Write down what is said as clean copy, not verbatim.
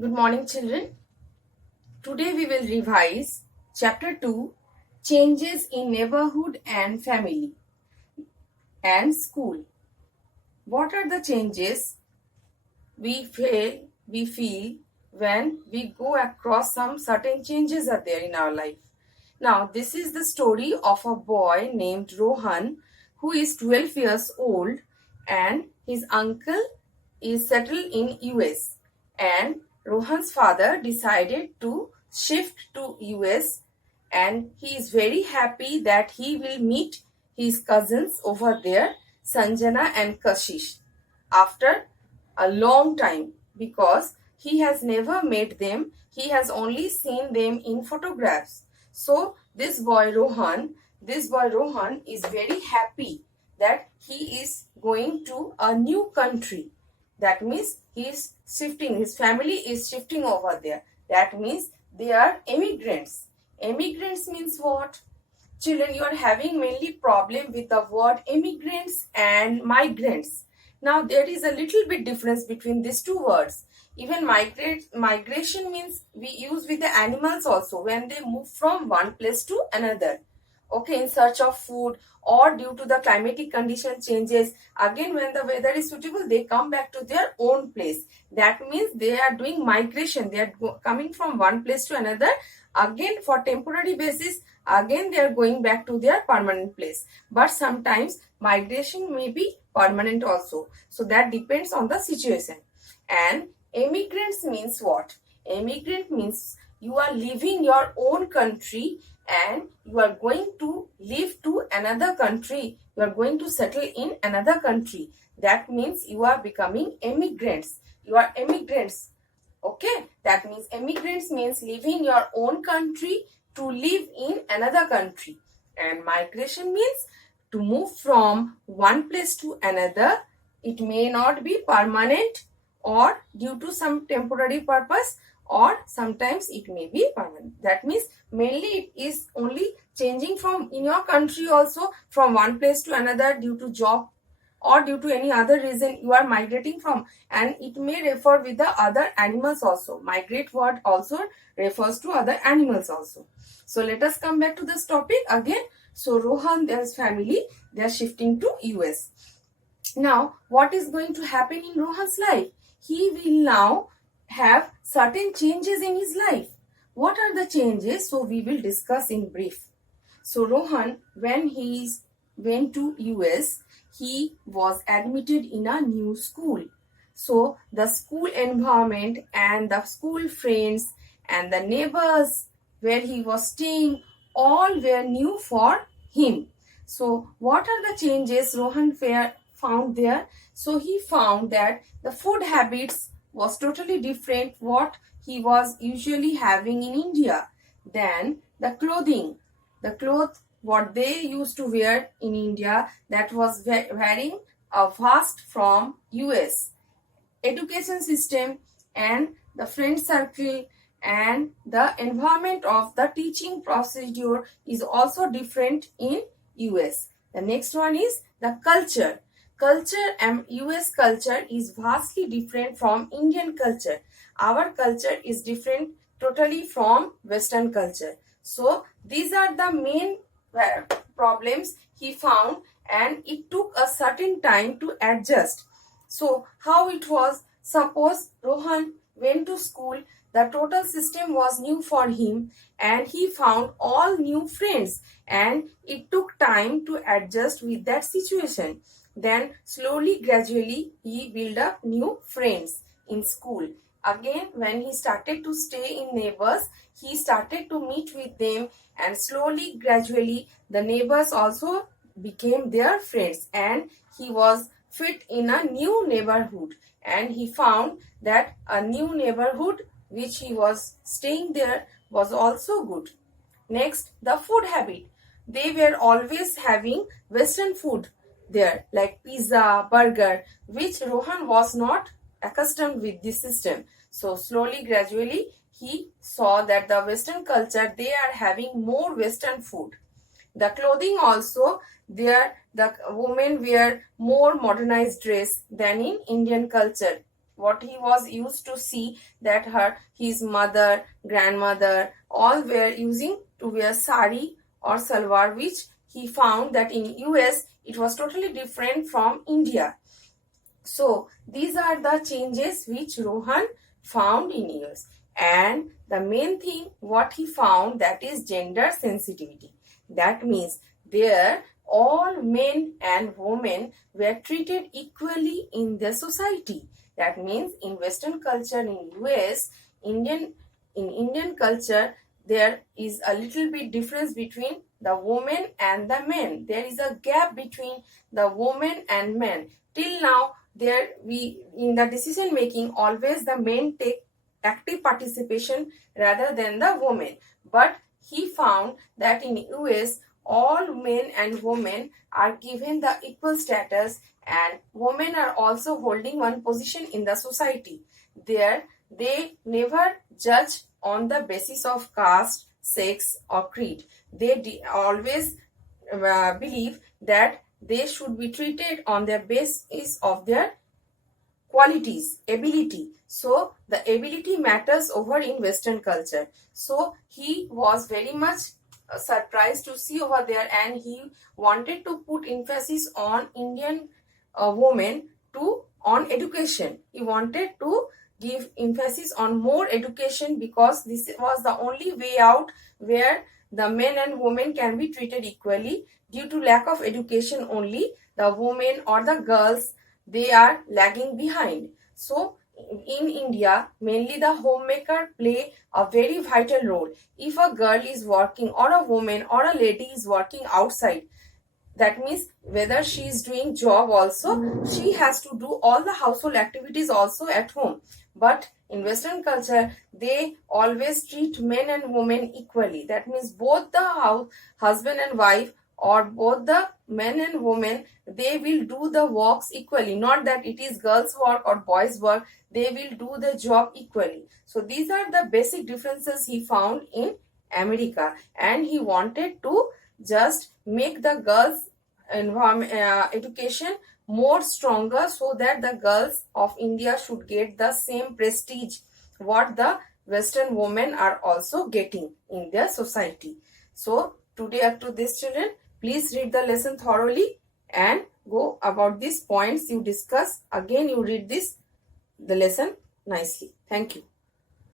Good morning, children. Today we will revise Chapter 2 Changes in Neighborhood and Family and School. What are the changes we feel when we go across some certain changes are there in our life? Now, this is the story of a boy named Rohan who is 12 years old and his uncle is settled in US, and Rohan's father decided to shift to US, and he is very happy that he will meet his cousins over there, Sanjana and Kashish, after a long time, because he has never met them. He has only seen them in photographs. So this boy Rohan is very happy that he is going to a new country. That means he is shifting, his family is shifting over there. That means they are immigrants. Immigrants means what? Children, you are having mainly problem with the word immigrants and migrants. Now there is a little bit difference between these two words. Even migration means we use with the animals also when they move from one place to another. Okay, in search of food or due to the climatic condition changes. Again, when the weather is suitable, they come back to their own place. That means they are doing migration. They are coming from one place to another. Again, for temporary basis, again they are going back to their permanent place. But sometimes migration may be permanent also. So that depends on the situation. And immigrants means what? Immigrant means you are leaving your own country and you are going to live to another country. You are going to settle in another country. That means you are becoming immigrants. You are immigrants. Okay, that means immigrants means leaving your own country to live in another country. And migration means to move from one place to another. It may not be permanent or due to some temporary purpose, or sometimes it may be permanent. That means mainly it is only changing from in your country also from one place to another due to job or due to any other reason you are migrating from, and it may refer with the other animals also. Migrate word also refers to other animals also. So let us come back to this topic again. So Rohan, their family, they are shifting to US. Now what is going to happen in Rohan's life? He will now have certain changes in his life. What are the changes? So we will discuss in brief. So Rohan, when he went to US, he was admitted in a new school. So the school environment and the school friends and the neighbors where he was staying all were new for him. So what are the changes Rohan found there? So he found that the food habits was totally different what he was usually having in India. Then the clothing, the clothes what they used to wear in India, that was varying vast from US. Education system and the friend circle and the environment of the teaching procedure is also different in US. The next one is the culture. Culture and US culture is vastly different from Indian culture. Our culture is different totally from Western culture. So these are the main problems he found, and it took a certain time to adjust. So how it was? Suppose Rohan went to school, the total system was new for him and he found all new friends, and it took time to adjust with that situation. Then slowly, gradually, he built up new friends in school. Again, when he started to stay in neighbors, he started to meet with them, and slowly, gradually, the neighbors also became their friends, and he was fit in a new neighborhood, and he found that a new neighborhood which he was staying there was also good. Next, the food habit. They were always having Western food there, like pizza, burger, which Rohan was not accustomed with this system. So slowly, gradually, he saw that the Western culture, they are having more Western food. The clothing also, there the women wear more modernized dress than in Indian culture. what he was used to see, that his mother, grandmother, all were using to wear sari or salwar, which he found that in US it was totally different from India. So these are the changes which Rohan found in US. And the main thing what he found, that is gender sensitivity. That means there all men and women were treated equally in the society. That means in Western culture in US, in Indian culture, there is a little bit difference between the women and the men. There is a gap between the women and men. Till now, there we in the decision making always the men take active participation rather than the women. But he found that in US all men and women are given the equal status, and women are also holding one position in the society. There they never judge on the basis of caste, sex or creed. They always believe that they should be treated on the basis of their qualities, ability. So the ability matters over in Western culture. So he was very much surprised to see over there, and he wanted to put emphasis on Indian women on education. He wanted to give emphasis on more education, because this was the only way out where the men and women can be treated equally. Due to lack of education only, the women or the girls, they are lagging behind. So in India, mainly the homemaker play a very vital role. If a girl is working, or a woman or a lady is working outside, that means whether she is doing job also, she has to do all the household activities also at home. But in Western culture, they always treat men and women equally. That means both the husband and wife, or both the men and women, they will do the works equally. Not that it is girls' work or boys' work, they will do the job equally. So these are the basic differences he found in America, and he wanted to just make the girls' education more stronger, so that the girls of India should get the same prestige what the Western women are also getting in their society. So today, up to this, children, please read the lesson thoroughly and go about these points you discuss. Again, you read the lesson nicely. Thank you.